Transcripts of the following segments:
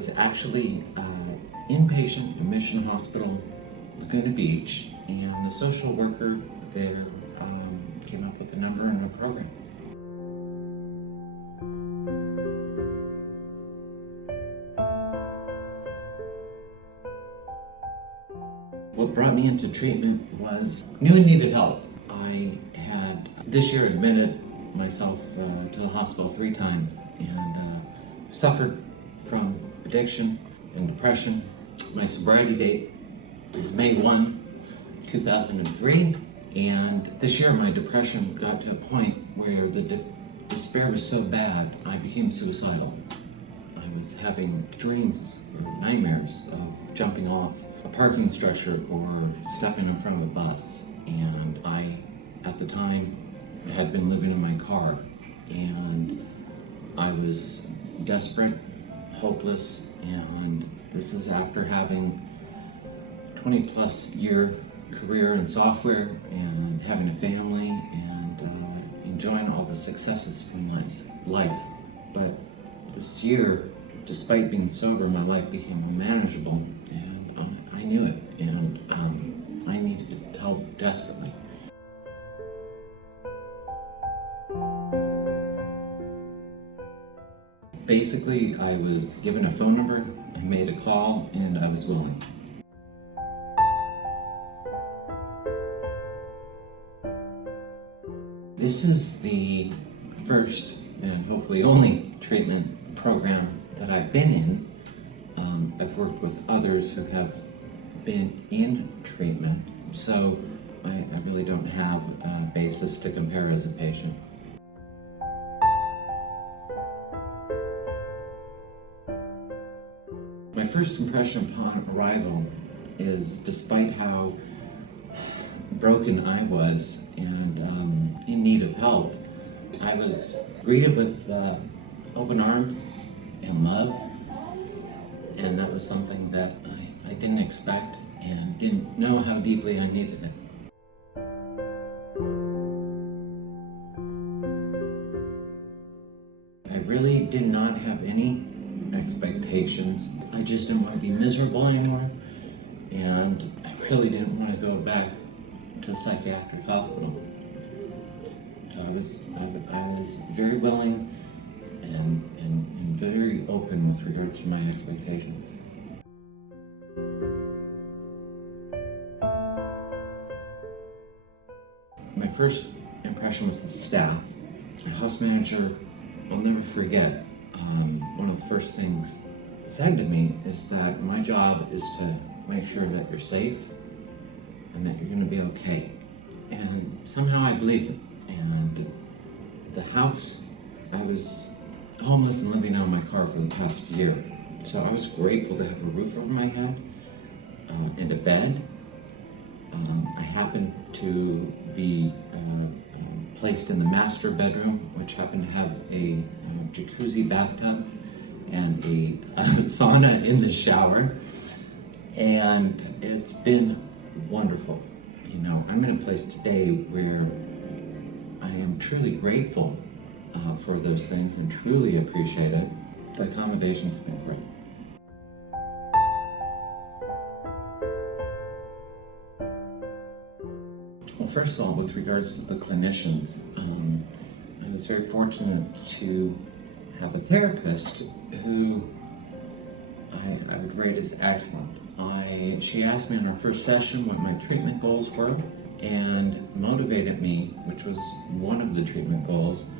was actually inpatient at Mission Hospital, Laguna Beach, and the social worker there came up with a number in a program. What brought me into treatment was knew I needed help. I had this year admitted myself to the hospital 3 times and suffered from addiction and depression. My sobriety date is May 1, 2003, and this year my depression got to a point where the despair was so bad I became suicidal. I was having dreams or nightmares of jumping off a parking structure or stepping in front of a bus, and I, at the time, had been living in my car, and I was desperate, hopeless, and this is after having 20-plus year career in software and having a family and enjoying all the successes from life. But this year, despite being sober, my life became unmanageable, and I knew it, and I needed help desperately. Basically, I was given a phone number, I made a call, and I was willing. This is the first and hopefully only treatment program that I've been in. I've worked with others who have been in treatment, so I really don't have a basis to compare as a patient. My first impression upon arrival is, despite how broken I was and in need of help, I was greeted with open arms and love, and that was something that I didn't expect and didn't know how deeply I needed it. I really did not have any expectations. I just didn't want to be miserable anymore, and I really didn't want to go back to a psychiatric hospital. So I was very willing and very open with regards to my expectations. My first impression was the staff. The house manager, I'll never forget, one of the first things said to me is that my job is to make sure that you're safe and that you're going to be okay. And somehow I believed him. And the house, I was homeless and living out of my car for the past year. So I was grateful to have a roof over my head and a bed. I happened to be placed in the master bedroom, which happened to have a jacuzzi bathtub and a sauna in the shower. And it's been wonderful. You know, I'm in a place today where I am truly grateful for those things and truly appreciate it. The accommodations have been great. Well, first of all, with regards to the clinicians, I was very fortunate to have a therapist who I would rate as excellent. She asked me in our first session what my treatment goals were and motivated me, which was one of the treatment goals,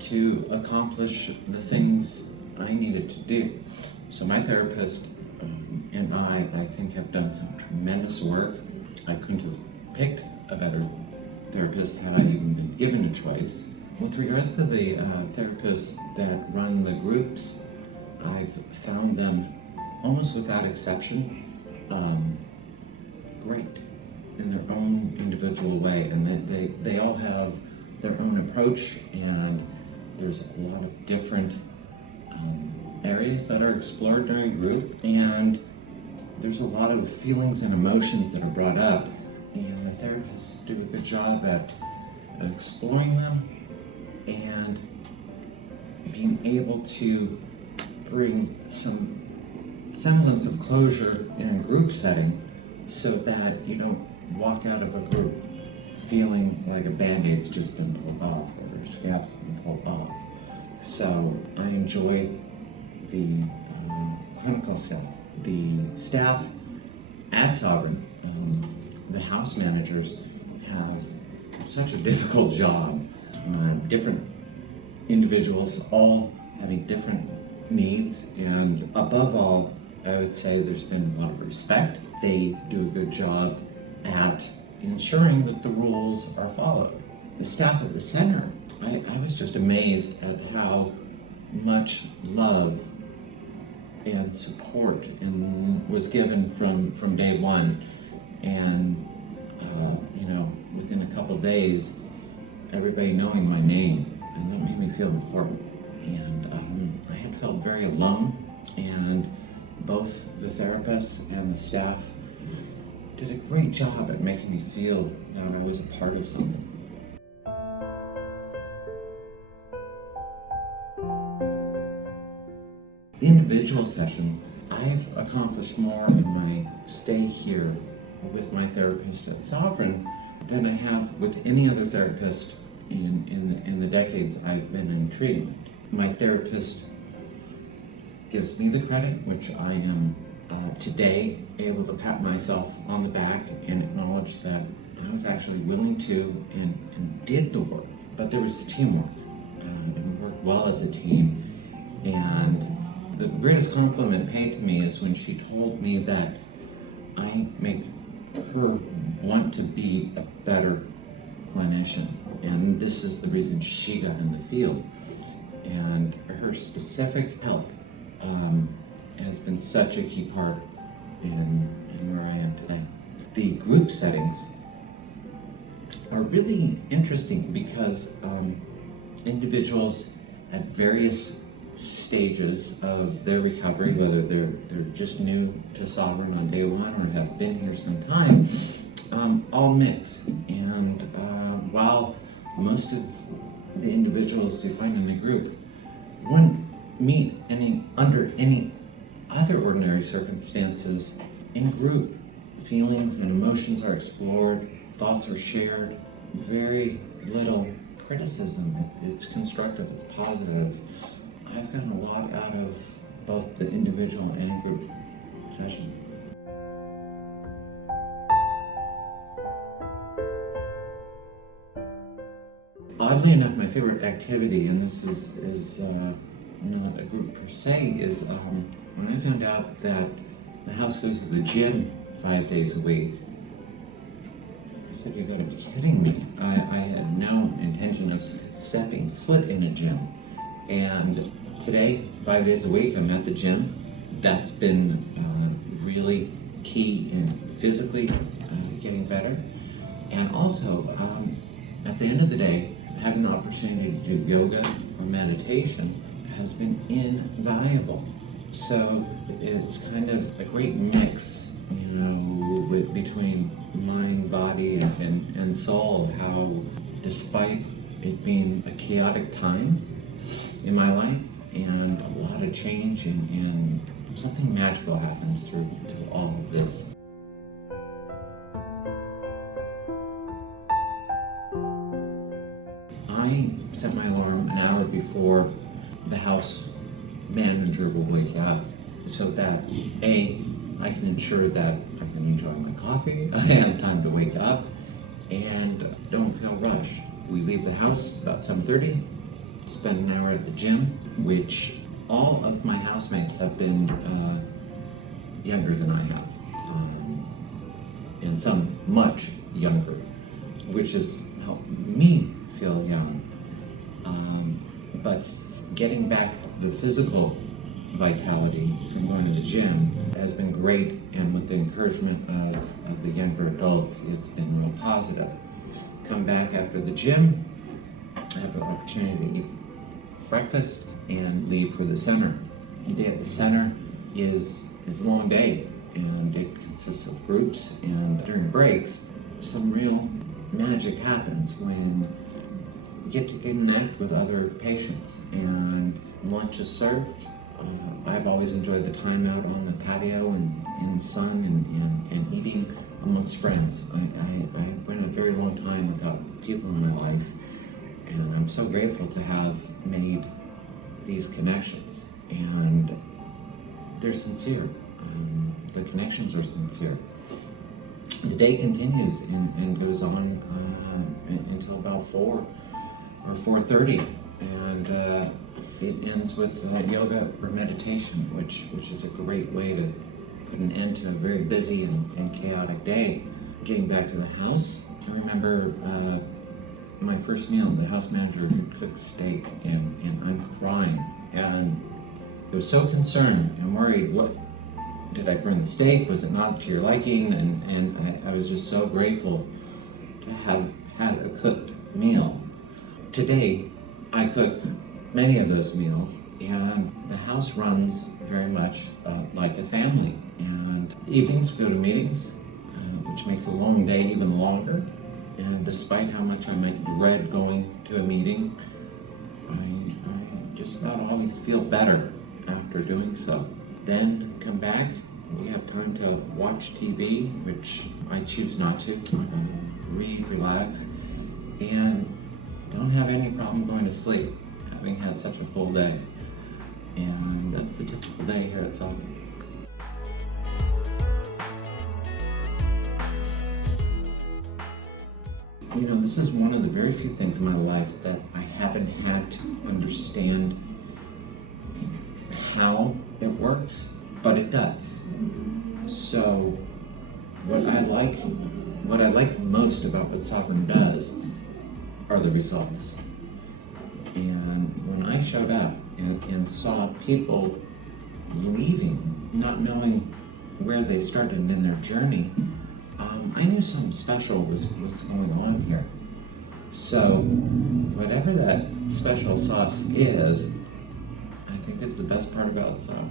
to accomplish the things I needed to do. So my therapist and I think, have done some tremendous work. I couldn't have picked a better therapist had I even been given a choice. With regards to the therapists that run the groups, I've found them almost without exception great in their own individual way, and they all have their own approach, and there's a lot of different areas that are explored during group, and there's a lot of feelings and emotions that are brought up, and the therapists do a good job at exploring them and being able to bring some semblance of closure in a group setting so that you don't walk out of a group feeling like a Band-Aid's just been pulled off or a scab's been pulled off. So I enjoy the clinical staff. The staff at Sovereign, the house managers, have such a difficult job. Different individuals all having different needs, and above all, I would say there's been a lot of respect. They do a good job at ensuring that the rules are followed. The staff at the center, I was just amazed at how much love and support was given from day one. And within a couple days, everybody knowing my name, and that made me feel important. And I had felt very alone, and both the therapists and the staff did a great job at making me feel that I was a part of something. The individual sessions, I've accomplished more in my stay here with my therapist at Sovereign than I have with any other therapist in the decades I've been in treatment. My therapist gives me the credit, which I am today able to pat myself on the back and acknowledge that I was actually willing to and did the work. But there was teamwork, and we worked well as a team. And the greatest compliment paid to me is when she told me that I make her want to be a better clinician, and this is the reason she got in the field. And her specific help has been such a key part in where I am today. The group settings are really interesting because individuals at various stages of their recovery, whether they're just new to Sovereign on day one or have been here some time, all mix. And while most of the individuals you find in a group wouldn't meet under any other ordinary circumstances, in group, feelings and emotions are explored, thoughts are shared, very little criticism. It's constructive, it's positive. I've gotten a lot out of both the individual and group sessions. Oddly enough, my favorite activity, and this is not a group per se, is when I found out that the house goes to the gym 5 days a week. I said, "You gotta be kidding me." I had no intention of stepping foot in a gym. And today, 5 days a week, I'm at the gym. That's been really key in physically getting better. And also, at the end of the day, having the opportunity to do yoga or meditation has been invaluable. So it's kind of a great mix, between mind, body, and soul, how despite it being a chaotic time in my life and a lot of change and something magical happens through all of this. I set my alarm an hour before the house manager will wake up so that I can ensure that I can enjoy my coffee, I have time to wake up, and don't feel rushed. We leave the house about 7:30, spend an hour at the gym, which all of my housemates have been younger than I have, and some much younger, which has helped me feel young. But getting back the physical vitality from going to the gym has been great, and with the encouragement of the younger adults, it's been real positive. Come back after the gym, I have the opportunity to eat breakfast and leave for the center. The day at the center is a long day, and it consists of groups, and during breaks, some real magic happens when we get to connect with other patients, and lunch is served. I've always enjoyed the time out on the patio and in the sun and eating amongst friends. I went a very long time without people in my life, and I'm so grateful to have made these connections, and they're sincere. The connections are sincere. The day continues and goes on until about 4 or 4:30, and it ends with yoga or meditation, which is a great way to put an end to a very busy and chaotic day. Getting back to the house, I remember my first meal. The house manager cooked steak, and I'm crying, and I was so concerned and worried. What did I burn the steak? Was it not to your liking? And I was just so grateful to have had a cooked meal. Today, I cook many of those meals, and the house runs very much like a family. And evenings we go to meetings, which makes a long day even longer. And despite how much I might dread going to a meeting, I just about always feel better after doing so. Then come back, we have time to watch TV, which I choose not to, read, relax, and don't have any problem going to sleep, having had such a full day. And that's a typical day here at Southern. You know, this is one of the very few things in my life that I haven't had to understand how it works, but it does. So what I like most about what Sovereign does are the results. And when I showed up and saw people leaving, not knowing where they started in their journey, I knew something special was going on here. So whatever that special sauce is, I think is the best part about Sovereign.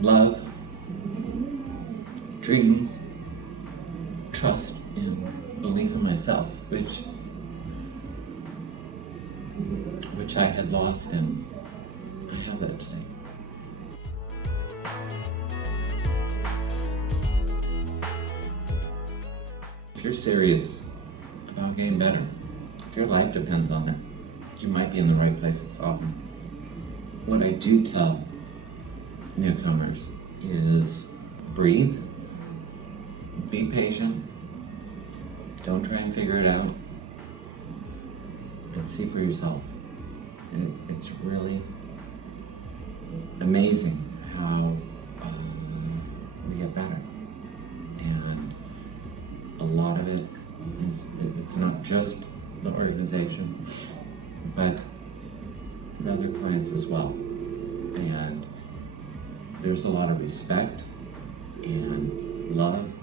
Love, dreams, trust, and belief in myself, which I had lost, and I have that today. If you're serious about getting better, if your life depends on it, you might be in the right place at Sovereign. What I do tell newcomers is breathe, be patient, don't try and figure it out, and see for yourself. It's really amazing how we get better, and a lot of it is, it's not just the organization, but the other clients as well. And there's a lot of respect and love